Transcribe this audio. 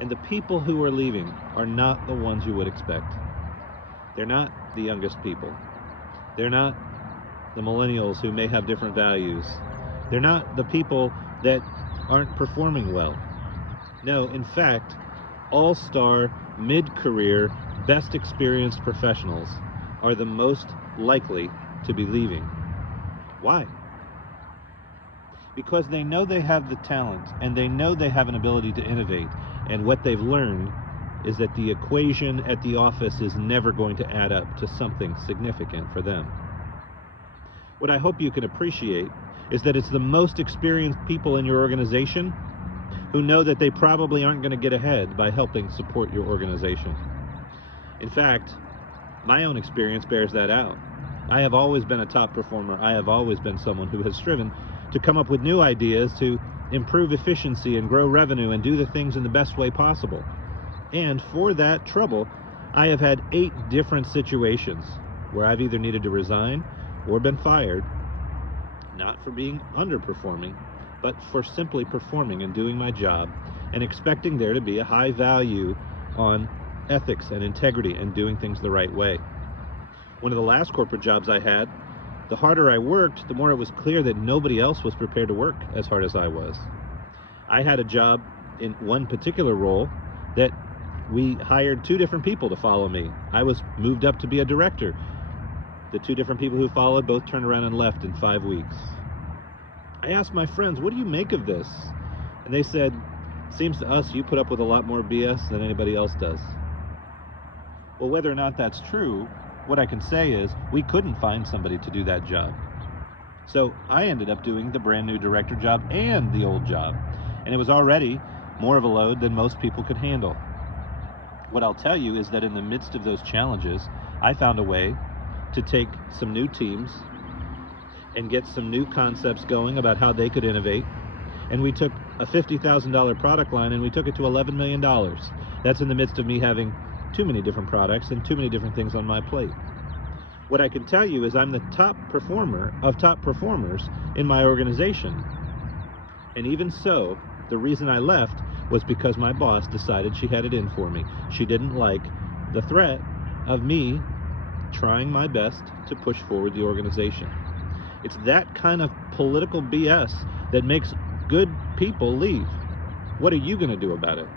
And the people who are leaving are not the ones you would expect. They're not the youngest people. They're not the millennials who may have different values. They're not the people that aren't performing well. No, in fact, all-star, mid-career, best experienced professionals are the most likely to be leaving. Why? Because they know they have the talent and they know they have an ability to innovate, and what they've learned is that the equation at the office is never going to add up to something significant for them. What I hope you can appreciate is that it's the most experienced people in your organization who know that they probably aren't going to get ahead by helping support your organization. In fact, my own experience bears that out. I have always been a top performer. I have always been someone who has striven to come up with new ideas to improve efficiency and grow revenue and do the things in the best way possible. And for that trouble, I have had 8 different situations where I've either needed to resign or been fired, not for being underperforming, but for simply performing and doing my job and expecting there to be a high value on ethics and integrity and doing things the right way. One of the last corporate jobs I had, the harder I worked, the more it was clear that nobody else was prepared to work as hard as I was. I had a job in one particular role that we hired 2 different people to follow me. I was moved up to be a director. The 2 different people who followed both turned around and left in 5 weeks. I asked my friends, what do you make of this? And they said, seems to us you put up with a lot more BS than anybody else does. Well, whether or not that's true, what I can say is we couldn't find somebody to do that job. So I ended up doing the brand new director job and the old job. And it was already more of a load than most people could handle. What I'll tell you is that in the midst of those challenges, I found a way to take some new teams and get some new concepts going about how they could innovate. And we took a $50,000 product line and we took it to $11 million. That's in the midst of me having too many different products and too many different things on my plate. What I can tell you is I'm the top performer of top performers in my organization. And even so, the reason I left was because my boss decided she had it in for me. She didn't like the threat of me trying my best to push forward the organization. It's that kind of political BS that makes good people leave. What are you going to do about it?